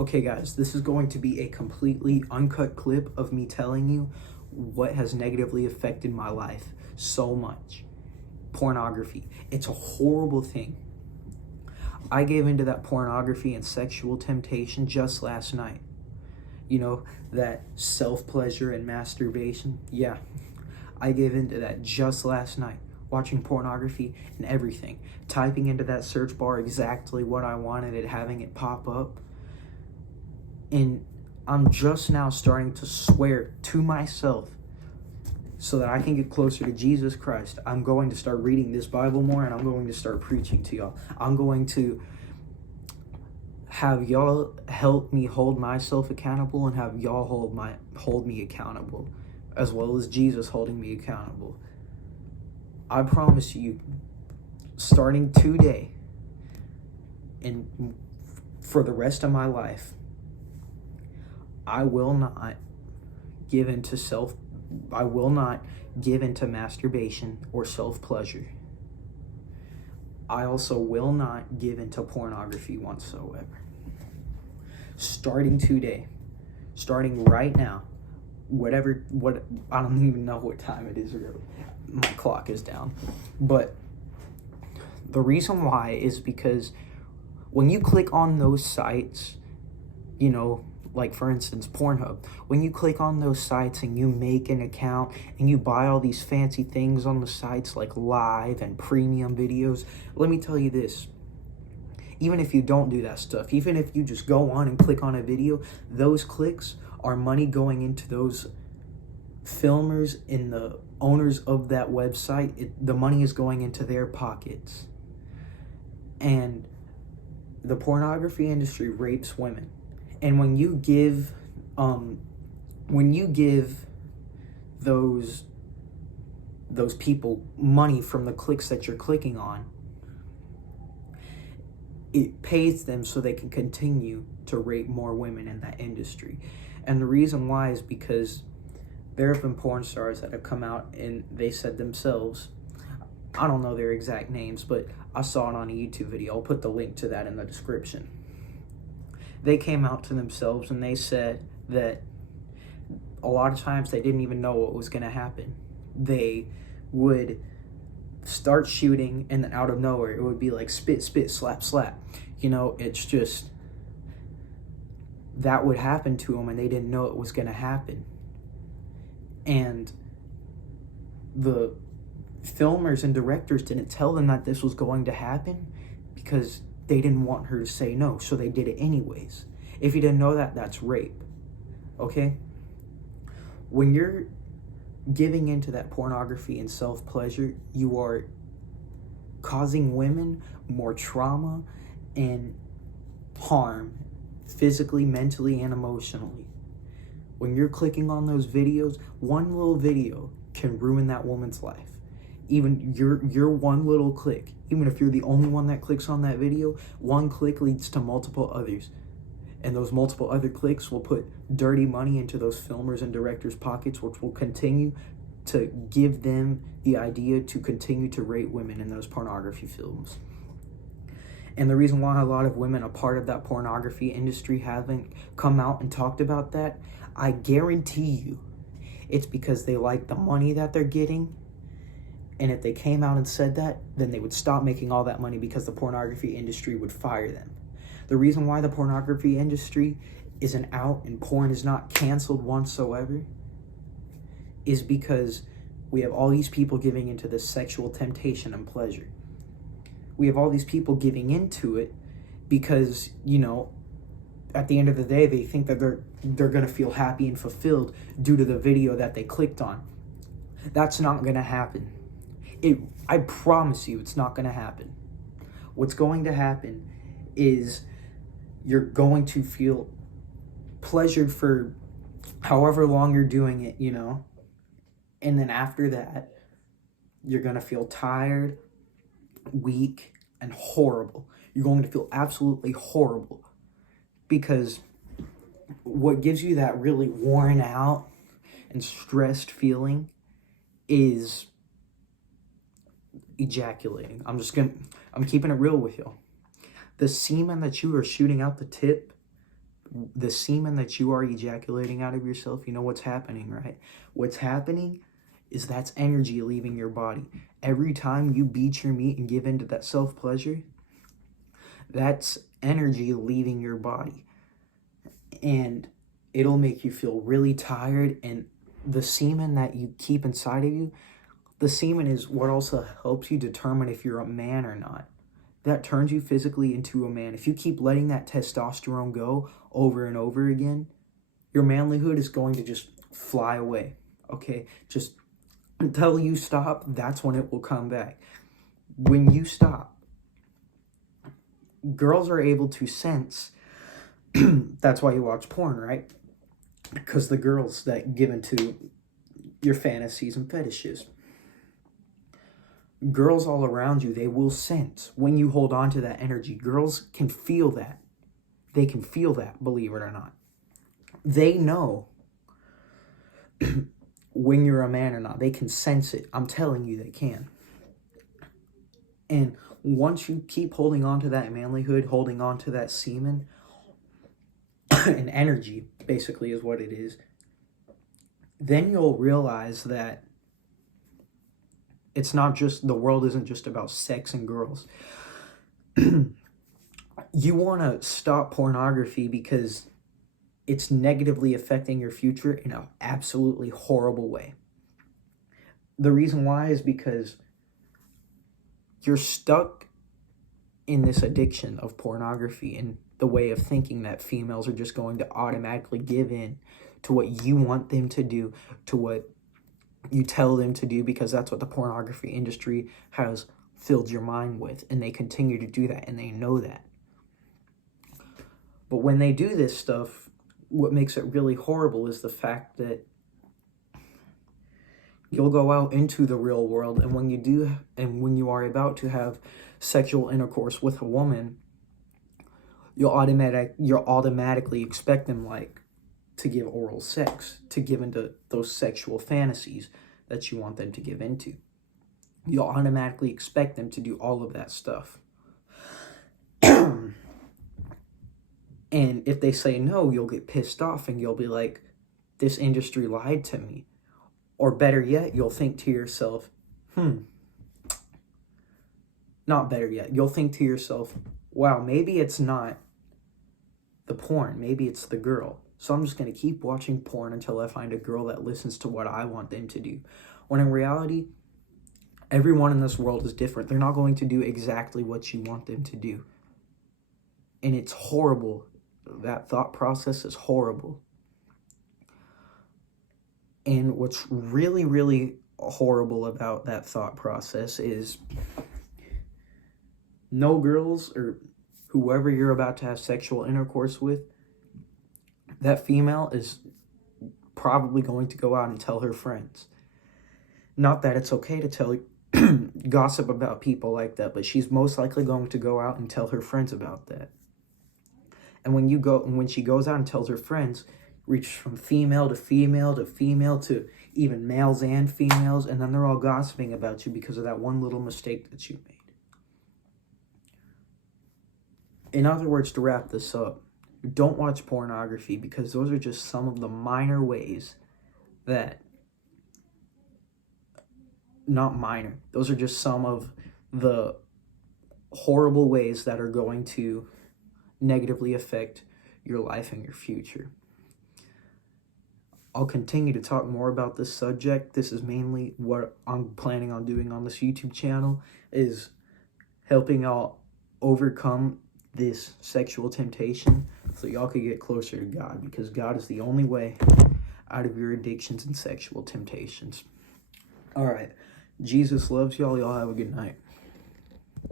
Okay, guys, this is going to be a completely uncut clip of me telling you what has negatively affected my life so much. Pornography. It's a horrible thing. I gave into that pornography and sexual temptation just last night. You know, that self-pleasure and masturbation. Yeah, I gave into that just last night. Watching pornography and everything. Typing into that search bar exactly what I wanted and having it pop up. And I'm just now starting to swear to myself so that I can get closer to Jesus Christ. I'm going to start reading this Bible more, and I'm going to start preaching to y'all. I'm going to have y'all help me hold myself accountable and have y'all hold me accountable, as well as Jesus holding me accountable. I promise you, starting today and for the rest of my life, I will not give into masturbation or self-pleasure. I also will not give into pornography whatsoever. Starting today, starting right now, I don't even know what time it is really. My clock is down. But the reason why is because when you click on those sites, you know, like for instance, Pornhub, when you click on those sites and you make an account and you buy all these fancy things on the sites like live and premium videos, let me tell you this. Even if you don't do that stuff, even if you just go on and click on a video, those clicks are money going into those filmers and the owners of that website. The money is going into their pockets. And the pornography industry rapes women. And when you give those people money from the clicks that you're clicking on, it pays them so they can continue to rape more women in that industry. And the reason why is because there have been porn stars that have come out and they said themselves, I don't know their exact names, but I saw it on a YouTube video. I'll put the link to that in the description. They came out to themselves and they said that a lot of times they didn't even know what was going to happen. They would start shooting and then out of nowhere it would be like spit, spit, slap, slap. You know, it's just that would happen to them and they didn't know it was going to happen. And the filmers and directors didn't tell them that this was going to happen because they didn't want her to say no, so they did it anyways. If you didn't know that, that's rape. Okay? When you're giving into that pornography and self-pleasure, you are causing women more trauma and harm, physically, mentally, and emotionally. When you're clicking on those videos, one little video can ruin that woman's life. Even your one little click, even if you're the only one that clicks on that video, one click leads to multiple others. And those multiple other clicks will put dirty money into those filmers and directors' pockets, which will continue to give them the idea to continue to rape women in those pornography films. And the reason why a lot of women, a part of that pornography industry, haven't come out and talked about that, I guarantee you, it's because they like the money that they're getting. And if they came out and said that, then they would stop making all that money because the pornography industry would fire them. The reason why the pornography industry isn't out and porn is not canceled whatsoever is because we have all these people giving into this sexual temptation and pleasure. We have all these people giving into it because, you know, at the end of the day, they think that they're going to feel happy and fulfilled due to the video that they clicked on. That's not going to happen. I promise you it's not going to happen. What's going to happen is you're going to feel pleasured for however long you're doing it, you know? And then after that, you're going to feel tired, weak, and horrible. You're going to feel absolutely horrible because what gives you that really worn out and stressed feeling is ejaculating. I'm keeping it real with you. The semen that you are shooting out the tip the semen that you are ejaculating out of yourself, you know what's happening, right? What's happening is that's energy leaving your body. Every time you beat your meat and give into that self-pleasure, that's energy leaving your body. And it'll make you feel really tired. And the semen that you keep inside of you, the semen is what also helps you determine if you're a man or not. That turns you physically into a man. If you keep letting that testosterone go over and over again, your manlyhood is going to just fly away. Okay? Just until you stop, that's when it will come back. When you stop, girls are able to sense. That's why you watch porn, right? Because the girls that give into your fantasies and fetishes. Girls all around you, they will sense when you hold on to that energy. Girls can feel that. They can feel that, believe it or not. They know when you're a man or not. They can sense it. I'm telling you, they can. And once you keep holding on to that manlyhood, holding on to that semen, and energy, basically, is what it is, then you'll realize that it's not just, the world isn't just about sex and girls. You want to stop pornography because it's negatively affecting your future in an absolutely horrible way. The reason why is because you're stuck in this addiction of pornography and the way of thinking that females are just going to automatically give in to what you want them to do, to what you tell them to do, because that's what the pornography industry has filled your mind with, and they continue to do that, and they know that. But when they do this stuff, what makes it really horrible is the fact that you'll go out into the real world, and when you do, and when you are about to have sexual intercourse with a woman, you'll automatically expect them, like, to give oral sex, to give into those sexual fantasies that you want them to give into. You'll automatically expect them to do all of that stuff. And if they say no, you'll get pissed off and you'll be like, this industry lied to me. Or better yet, you'll think to yourself, not better yet, you'll think to yourself, wow, maybe it's not the porn, maybe it's the girl. So I'm just going to keep watching porn until I find a girl that listens to what I want them to do. When in reality, everyone in this world is different. They're not going to do exactly what you want them to do. And it's horrible. That thought process is horrible. And what's really, really horrible about that thought process is no girls or whoever you're about to have sexual intercourse with, that female is probably going to go out and tell her friends. Not that it's okay to tell gossip about people like that, but she's most likely going to go out and tell her friends about that. And when she goes out and tells her friends, reach from female to female to female to even males and females, and then they're all gossiping about you because of that one little mistake that you made. In other words, to wrap this up, don't watch pornography, because those are just some of the minor ways that, not minor, those are just some of the horrible ways that are going to negatively affect your life and your future. I'll continue to talk more about this subject. This is mainly what I'm planning on doing on this YouTube channel, is helping y'all overcome this sexual temptation so y'all could get closer to God, because God is the only way out of your addictions and sexual temptations. All right. Jesus loves y'all. Y'all have a good night.